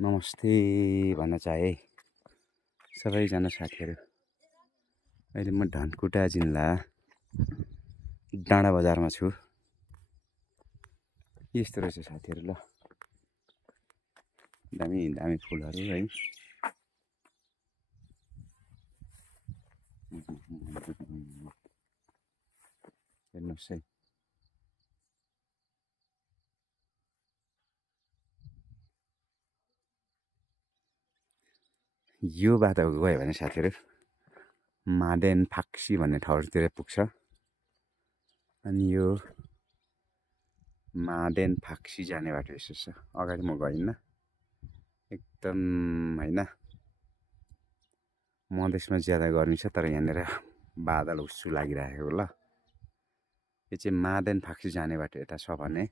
नमस्ते भन्न चाहे सबैजना साथीहरू। अहिले म धनकुटा जिल्ला डाँडा बजारमा छु। यस्तो रहेछ साथीहरू। ल दामी दामी फुलहरू है। हेर्नुहोस् है। यो बाटो गयो भने साथीहरू माडेन फाक्सी भन्ने ठाउँतिर पुग्छ। अनि यो माडेन फाक्सी जाने बाटो यसो छ। अगाडि म गइन्न एकदम हैन। मधेसमा ज्यादा गर्मी छ तर यहाँनिर बादल हुस्सु लागिरहेको। ल यो चाहिँ माडेन फाक्सी जाने बाटो यता छ भने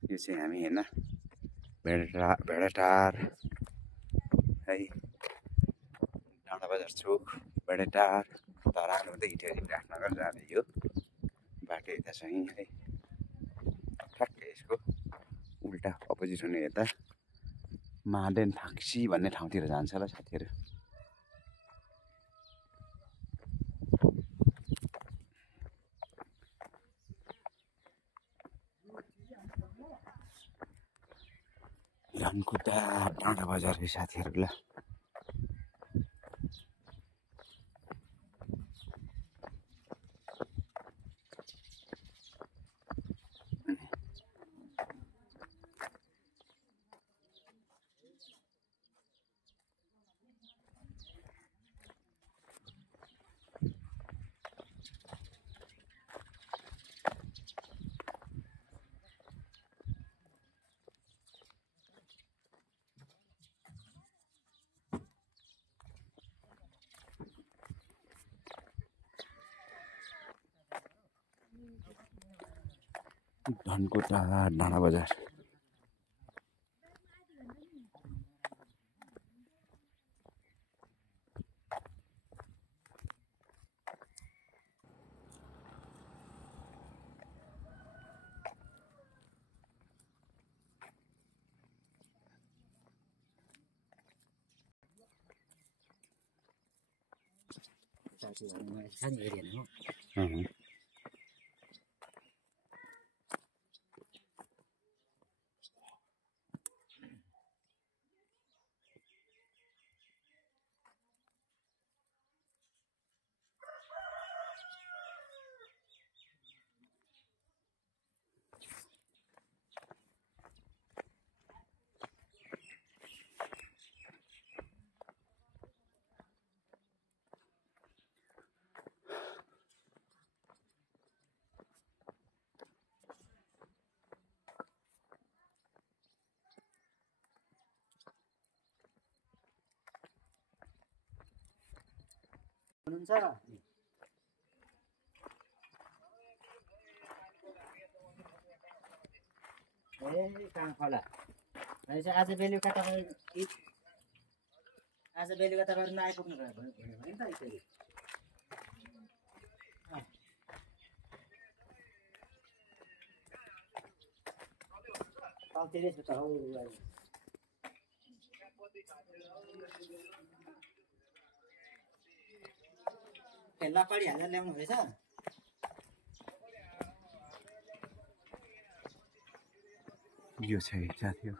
यो चाहिँ हामी हैन भेडाटार है, डाँडा बजार चोक, भेडाटार, धरान हुँदै हिँडेर विराटनगर जाने यो बाटो यता छ है। ठ्याक्कै यसको उल्टा अपोजिट हुने यता माडेन फाक्सी भन्ने ठाउँतिर जान्छ ल साथीहरू। धनकुटा डाँडा बजार है साथीहरू। ल धनकुटा डाँडा बजार। आज बेलुका तपाईँहरू नआइपुग्नु भयो भने नि त यसरी लकडी हालेर ल्याउनु हुँदैछ। यो छ साथीहरू।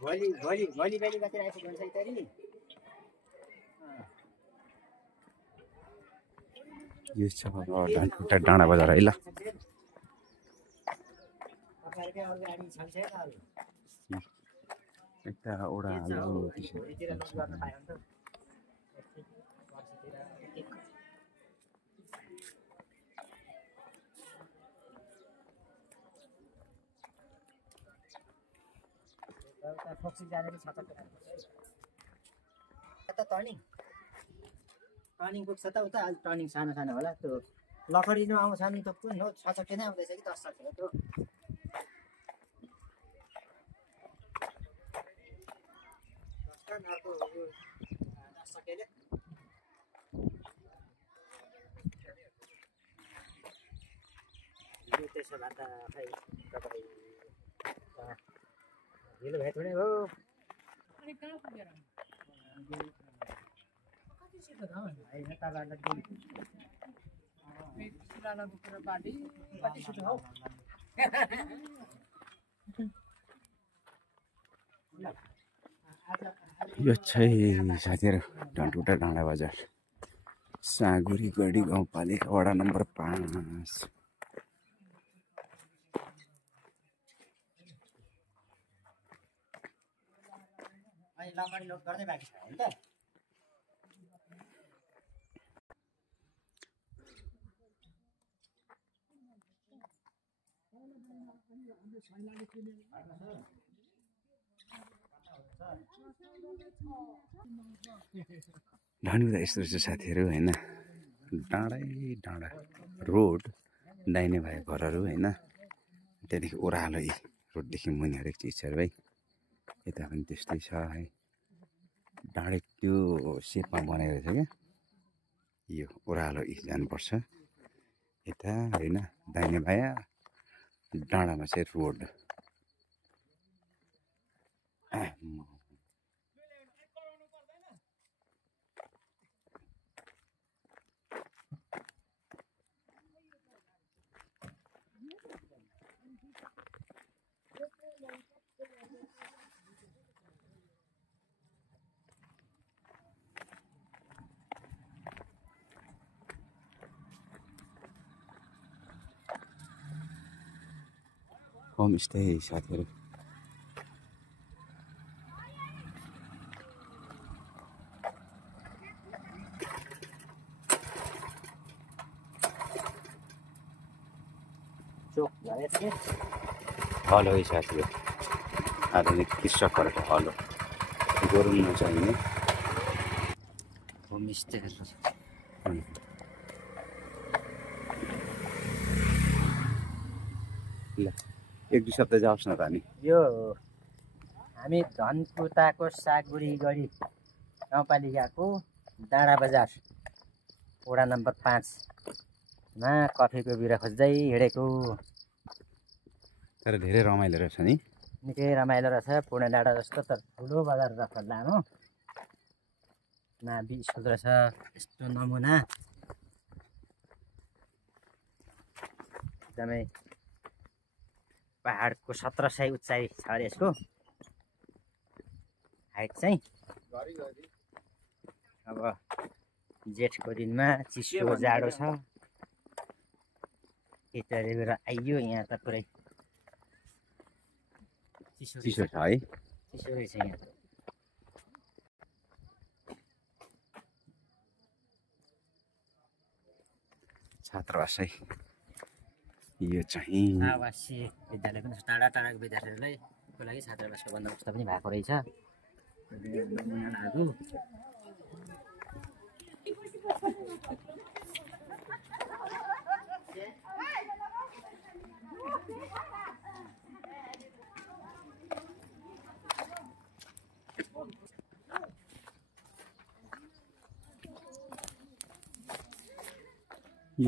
भोलि बेलुकातिर आइपुग्नु हुन्छ इत्यादि। यो छ धनकुटा डाँडा बजार है। ल यता ओडा टर्निङ पुग्छ त उता अलि टर्निङ सानो सानो होला। त्यो लखडीमा आउँछ नि त कुन हो छचक्कै नै आउँदैछ कि 10 सकेर त्यो सकेले त्यसो भए त खै तपाईँ ढिलो भयो थोरै हो होइन यो चाहिँ साथीहरू डन्टुटा डाँडा बजार साँगुरी गढी गाउँपालिका वडा नम्बर 5। अनि लकडी लोड गर्दै बाँकी छ होइन त धनुदा यस्तो रहेछ साथीहरू होइन डाँडै डाँडा रोड दाहिने भएको घरहरू होइन त्यहाँदेखि ओह्रालो रोडदेखि मुनि हरेक चिजहरू है यता पनि त्यस्तै छ है डाँडै त्यो सेपमा बनाएको छ क्या यो ओह्रालो जानुपर्छ यता होइन दाहिने बायाँ डाँडामा चाहिँ रोड होमस्टे साथीहरू हलो है साथीहरू आधुनिक कृषकहरूको हलो गोरु नचाहिने होमस्टेहरू ल एक दुई शब्द जाओस् न त अनि यो हामी धनकुटाको सागुरी गढी गाउँपालिकाको डाँडा बजार वडा नम्बर 5मा कफीको बिरा खोज्दै हिँडेको तर धेरै रमाइलो रहेछ नि निकै रमाइलो रहेछ पूर्ण डाँडा जस्तो तर ठुलो बजार रहेछ लामो नाभि स्कुल रहेछ यस्तो नमुना एकदमै पहाडको 1700 उचाइ छ अरे यसको हाइट चाहिँ अब जेठको दिनमा चिसो जाडो छ यताले गएर आइयो यहाँ त पुरै चिसो छ है चिसो रहेछ यहाँ छात्रावास है यो चाहिँ आवासीय विद्यालय पनि छ टाढा टाढाको विद्यार्थीहरूलाई को लागि छात्रावासको बन्दोबस्त पनि भएको रहेछ यो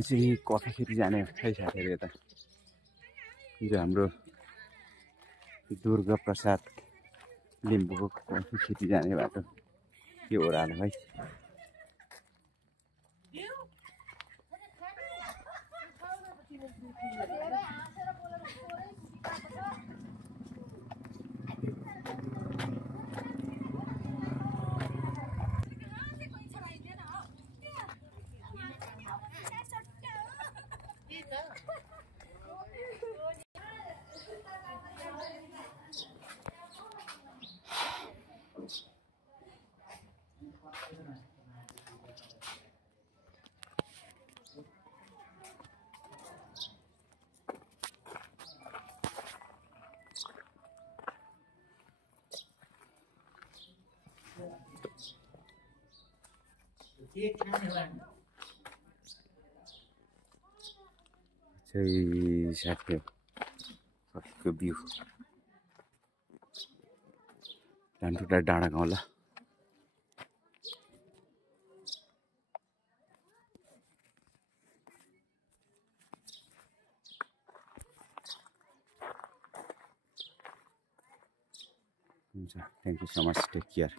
चाहिँ कफी खेती जाने खै साथीहरू यता जो हाम्रो दुर्गा प्रसाद लिम्बूको कफी खेती जाने बाटो यो ओह्रालो है चाहिँ साथीको भ्यू डाँडा डाँडा गाउँ ल हुन्छ thank you so much take care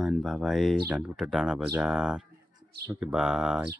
and bye bye Dhankuta डाँडा बजार ओके बाई